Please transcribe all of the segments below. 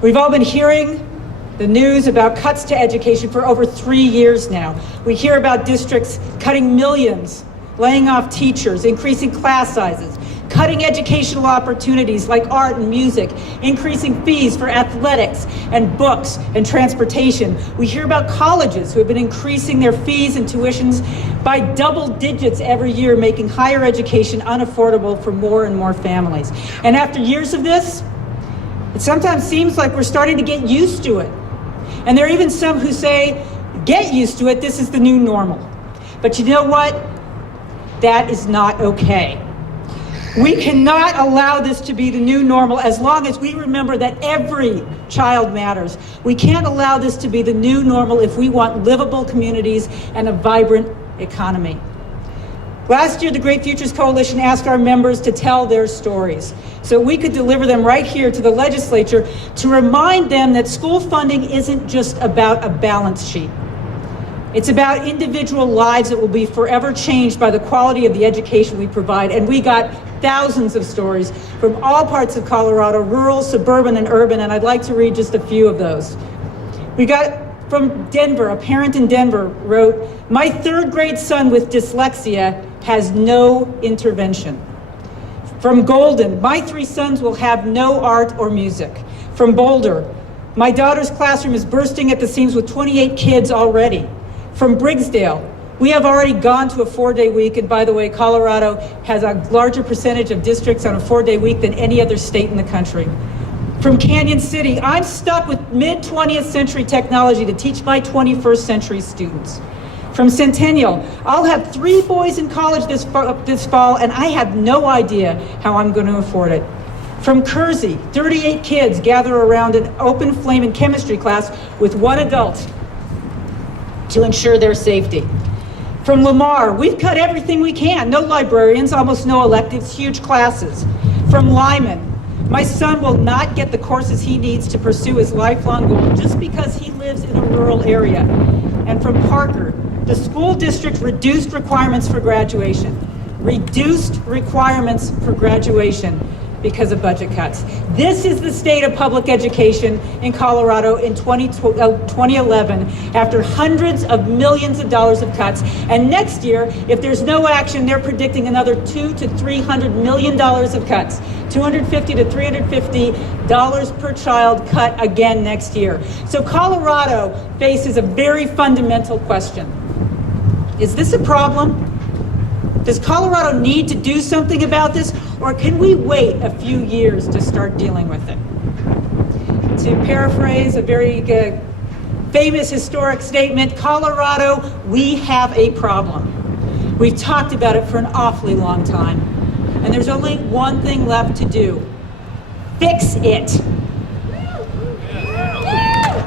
We've all been hearing the news about cuts to education for over 3 years now. We hear about districts cutting millions, laying off teachers, increasing class sizes, cutting educational opportunities like art and music, increasing fees for athletics and books and transportation. We hear about colleges who have been increasing their fees and tuitions by double digits every year, making higher education unaffordable for more and more families. And after years of this, it sometimes seems like we're starting to get used to it. And there are even some who say, get used to it, this is the new normal. But you know what? That is not okay. We cannot allow this to be the new normal as long as we remember that every child matters. We can't allow this to be the new normal if we want livable communities and a vibrant economy. Last year, the Great Futures Coalition asked our members to tell their stories so we could deliver them right here to the legislature to remind them that school funding isn't just about a balance sheet. It's about individual lives that will be forever changed by the quality of the education we provide. And we got thousands of stories from all parts of Colorado, rural, suburban, and urban, and I'd like to read just a few of those. We got from Denver, a parent in Denver wrote, "My third grade son with dyslexia has no intervention." From Golden, "My 3 sons will have no art or music." From Boulder, "My daughter's classroom is bursting at the seams with 28 kids already." From Briggsdale, "We have already gone to a 4-day week, and by the way, Colorado has a larger percentage of districts on a 4-day week than any other state in the country." From Canyon City, "I'm stuck with mid-20th century technology to teach my 21st century students." From Centennial, "I'll have 3 boys in college this fall, and I have no idea how I'm going to afford it." From Kersey, 38 kids gather around an open flame in chemistry class with 1 adult to ensure their safety. From Lamar, "We've cut everything we can. No librarians, almost no electives, huge classes." From Lyman, "My son will not get the courses he needs to pursue his lifelong goal just because he lives in a rural area." And from Parker, "The school district reduced requirements for graduation." Reduced requirements for graduation because of budget cuts. This is the state of public education in Colorado in 2011 after hundreds of millions of dollars of cuts. And next year, if there's no action, they're predicting another $200 to $300 million of cuts. $250 to $350 per child cut again next year. So Colorado faces a very fundamental question. Is this a problem? Does Colorado need to do something about this, or can we wait a few years to start dealing with it? To paraphrase a very famous historic statement, Colorado, we have a problem. We've talked about it for an awfully long time, and there's only one thing left to do. Fix it.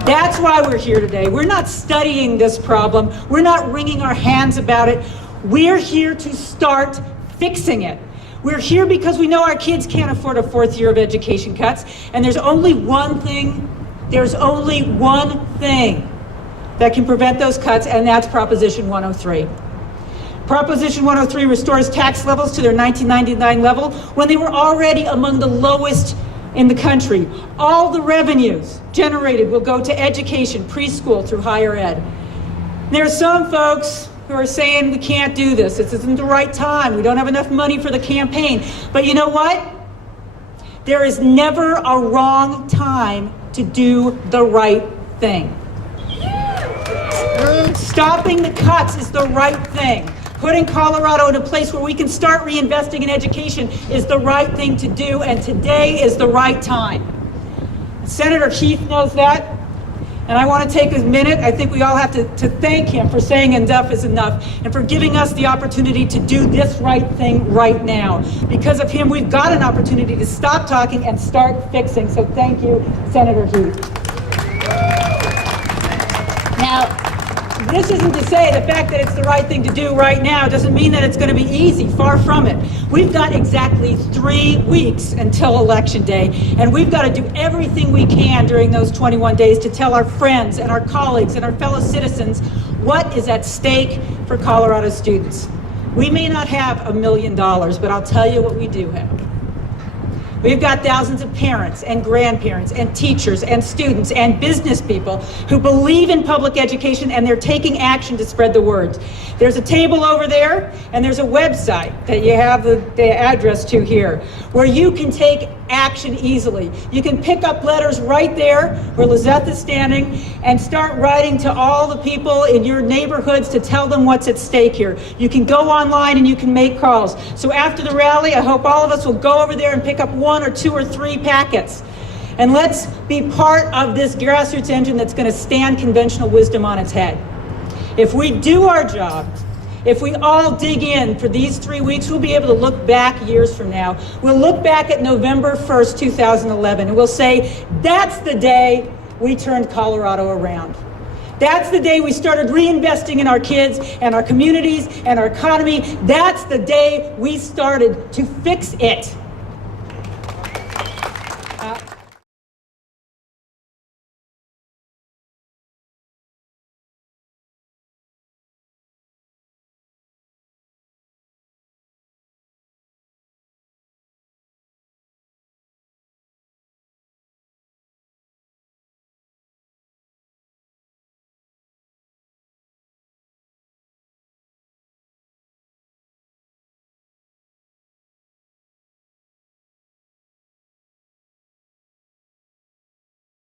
That's why we're here today. We're not studying this problem. We're not wringing our hands about it. We're here to start fixing it. We're here because we know our kids can't afford a 4th year of education cuts, and there's only one thing that can prevent those cuts, and that's Proposition 103. Proposition 103 restores tax levels to their 1999 level when they were already among the lowest in the country. All the revenues generated will go to education, preschool through higher ed. There are some folks who are saying we can't do this. This isn't the right time. We don't have enough money for the campaign. But you know what? There is never a wrong time to do the right thing. Stopping the cuts is the right thing. Putting Colorado in a place where we can start reinvesting in education is the right thing to do, and today is the right time. Senator Heath knows that. And I want to take a minute. I think we all have to thank him for saying enough is enough and for giving us the opportunity to do this right thing right now. Because of him, we've got an opportunity to stop talking and start fixing. So thank you, Senator Heath. Now, this isn't to say the fact that it's the right thing to do right now doesn't mean that it's going to be easy. Far from it. We've got exactly 3 weeks until Election Day, and we've got to do everything we can during those 21 days to tell our friends and our colleagues and our fellow citizens what is at stake for Colorado students. We may not have $1 million, but I'll tell you what we do have. We've got thousands of parents and grandparents and teachers and students and business people who believe in public education, and they're taking action to spread the word. There's a table over there, and there's a website that you have the address to here, where you can take action easily. You can pick up letters right there where Lizeth is standing and start writing to all the people in your neighborhoods to tell them what's at stake here. You can go online and you can make calls. So after the rally, I hope all of us will go over there and pick up 1 or 2 or 3 packets. And let's be part of this grassroots engine that's going to stand conventional wisdom on its head. If we do our job, if we all dig in for these 3 weeks, we'll be able to look back years from now. We'll look back at November 1st, 2011, and we'll say, that's the day we turned Colorado around. That's the day we started reinvesting in our kids and our communities and our economy. That's the day we started to fix it.